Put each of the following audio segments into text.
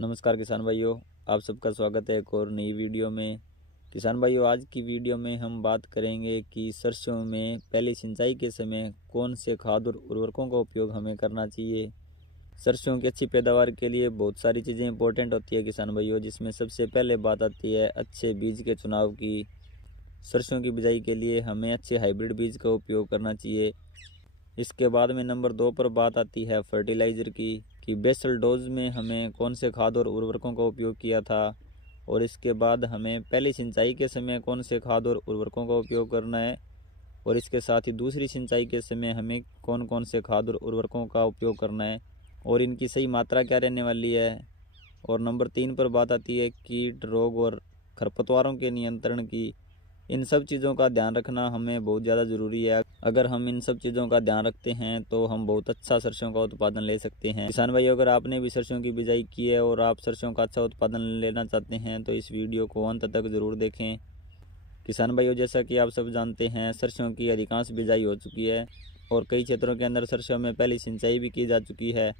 नमस्कार किसान भाइयों, आप सबका स्वागत है एक और नई वीडियो में। किसान भाइयों, आज की वीडियो में हम बात करेंगे कि सरसों में पहली सिंचाई के समय कौन से खाद और उर्वरकों का उपयोग हमें करना चाहिए। सरसों की अच्छी पैदावार के लिए बहुत सारी चीज़ें इंपॉर्टेंट होती है किसान भाइयों, जिसमें सबसे पहले बात आती है अच्छे बीज के चुनाव की। सरसों की बिजाई के लिए हमें अच्छे हाइब्रिड बीज का उपयोग करना चाहिए। इसके बाद में नंबर 2 पर बात आती है फर्टिलाइज़र की कि बेसल डोज में हमें कौन से खाद और उर्वरकों का उपयोग किया था, और इसके बाद हमें पहली सिंचाई के समय कौन से खाद और उर्वरकों का उपयोग करना है, और इसके साथ ही दूसरी सिंचाई के समय हमें कौन कौन से खाद और उर्वरकों का उपयोग करना है और इनकी सही मात्रा क्या रहने वाली है। और नंबर 3 पर बात आती है कीट, रोग और खरपतवारों के नियंत्रण की। इन सब चीज़ों का ध्यान रखना हमें बहुत ज़्यादा ज़रूरी है। अगर हम इन सब चीज़ों का ध्यान रखते हैं तो हम बहुत अच्छा सरसों का उत्पादन ले सकते हैं। किसान भाई, अगर आपने भी सरसों की बिजाई की है और आप सरसों का अच्छा उत्पादन लेना चाहते हैं तो इस वीडियो को अंत तक ज़रूर देखें। किसान भाइयों, जैसा कि आप सब जानते हैं, सरसों की अधिकांश बिजाई हो चुकी है और कई क्षेत्रों के अंदर सरसों में पहली सिंचाई भी की जा चुकी है।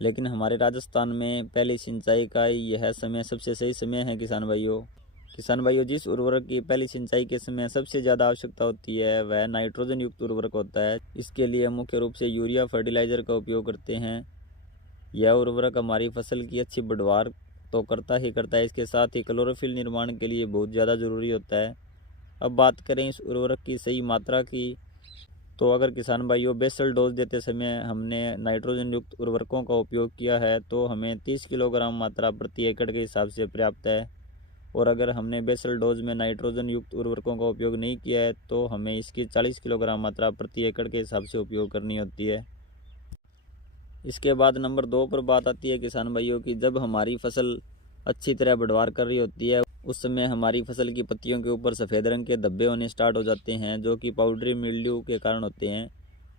लेकिन हमारे राजस्थान में पहली सिंचाई का यह समय सबसे सही समय है। किसान भाइयों, जिस उर्वरक की पहली सिंचाई के समय सबसे ज़्यादा आवश्यकता होती है वह नाइट्रोजन युक्त उर्वरक होता है। इसके लिए मुख्य रूप से यूरिया फर्टिलाइज़र का उपयोग करते हैं। यह उर्वरक हमारी फसल की अच्छी बढ़वार तो करता ही करता है, इसके साथ ही क्लोरोफिल निर्माण के लिए बहुत ज़्यादा ज़रूरी होता है। अब बात करें इस उर्वरक की सही मात्रा की, तो अगर किसान भाइयों बेसल डोज देते समय हमने नाइट्रोजन युक्त उर्वरकों का उपयोग किया है तो हमें 30 किलोग्राम मात्रा प्रति एकड़ के हिसाब से पर्याप्त है। और अगर हमने बेसल डोज में नाइट्रोजन युक्त उर्वरकों का उपयोग नहीं किया है तो हमें इसकी 40 किलोग्राम मात्रा प्रति एकड़ के हिसाब से उपयोग करनी होती है। इसके बाद नंबर 2 पर बात आती है किसान भाइयों की जब हमारी फसल अच्छी तरह बढ़वार कर रही होती है उस समय हमारी फसल की पत्तियों के ऊपर सफ़ेद रंग के धब्बे होने स्टार्ट हो जाते हैं, जो कि पाउडरी मिल्ड्यू के कारण होते हैं।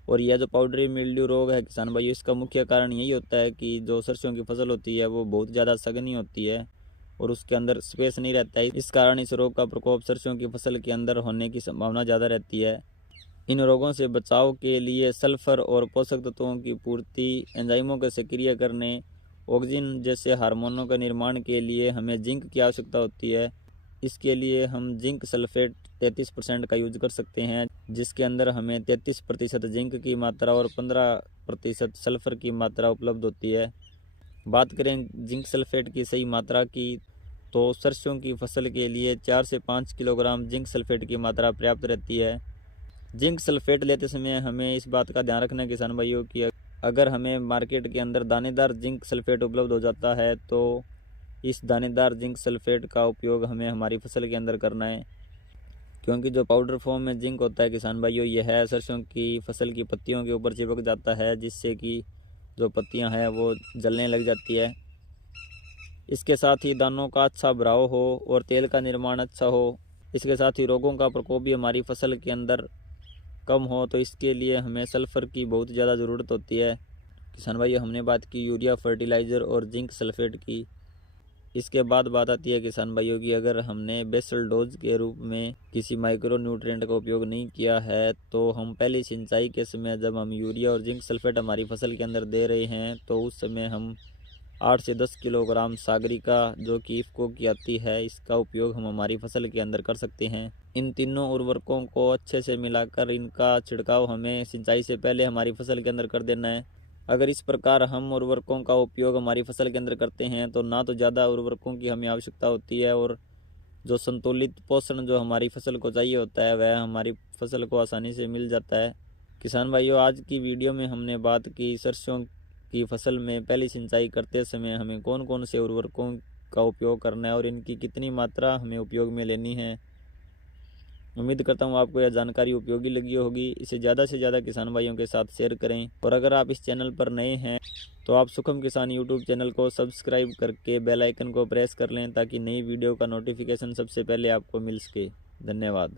और यह जो पाउडरी मिल्ड्यू रोग है किसान भाइयों, इसका मुख्य कारण यही होता है कि जो सरसों की फसल होती है वो बहुत ज़्यादा सघनी होती है और उसके अंदर स्पेस नहीं रहता है। इस कारण इस रोग का प्रकोप सरसों की फसल के अंदर होने की संभावना ज़्यादा रहती है। इन रोगों से बचाव के लिए सल्फर और पोषक तत्वों की पूर्ति, एंजाइमों को सक्रिय करने, ऑक्सीजन जैसे हार्मोनों का निर्माण के लिए हमें जिंक की आवश्यकता होती है। इसके लिए हम जिंक सल्फेट 33% का यूज कर सकते हैं, जिसके अंदर हमें 33% जिंक की मात्रा और 15% सल्फर की मात्रा उपलब्ध होती है। बात करें जिंक सल्फेट की सही मात्रा की, तो सरसों की फसल के लिए 4 से 5 किलोग्राम जिंक सल्फेट की मात्रा पर्याप्त रहती है। जिंक सल्फेट लेते समय हमें इस बात का ध्यान रखना है किसान भाइयों की अगर हमें मार्केट के अंदर दानेदार जिंक सल्फेट उपलब्ध हो जाता है तो इस दानेदार जिंक सल्फेट का उपयोग हमें हमारी फसल के अंदर करना है, क्योंकि जो पाउडर फॉर्म में जिंक होता है किसान भाइयों, यह सरसों की फसल की पत्तियों के ऊपर चिपक जाता है, जिससे कि जो पत्तियां हैं वो जलने लग जाती है। इसके साथ ही दानों का अच्छा भराव हो और तेल का निर्माण अच्छा हो। इसके साथ ही रोगों का प्रकोप भी हमारी फसल के अंदर कम हो, तो इसके लिए हमें सल्फ़र की बहुत ज़्यादा ज़रूरत होती है। किसान भाइयों, हमने बात की यूरिया फर्टिलाइज़र और जिंक सल्फेट की। इसके बाद बात आती है किसान भाइयों की अगर हमने बेसल डोज के रूप में किसी माइक्रो न्यूट्रिएंट का उपयोग नहीं किया है तो हम पहली सिंचाई के समय जब हम यूरिया और जिंक सल्फेट हमारी फसल के अंदर दे रहे हैं तो उस समय हम 8 से 10 किलोग्राम सागरिका, जो कि इफ्को की आती है, इसका उपयोग हम हमारी फसल के अंदर कर सकते हैं। इन तीनों उर्वरकों को अच्छे से मिलाकर इनका छिड़काव हमें सिंचाई से पहले हमारी फसल के अंदर कर देना है। अगर इस प्रकार हम उर्वरकों का उपयोग हमारी फसल के अंदर करते हैं तो ना तो ज़्यादा उर्वरकों की हमें आवश्यकता होती है और जो संतुलित पोषण जो हमारी फसल को चाहिए होता है वह हमारी फसल को आसानी से मिल जाता है। किसान भाइयों, आज की वीडियो में हमने बात की सरसों की फसल में पहली सिंचाई करते समय हमें कौन कौन से उर्वरकों का उपयोग करना है और इनकी कितनी मात्रा हमें उपयोग में लेनी है। उम्मीद करता हूँ आपको यह जानकारी उपयोगी लगी होगी। इसे ज़्यादा से ज़्यादा किसान भाइयों के साथ शेयर करें और अगर आप इस चैनल पर नए हैं तो आप सुखम किसान यूट्यूब चैनल को सब्सक्राइब करके बेल आइकन को प्रेस कर लें ताकि नई वीडियो का नोटिफिकेशन सबसे पहले आपको मिल सके। धन्यवाद।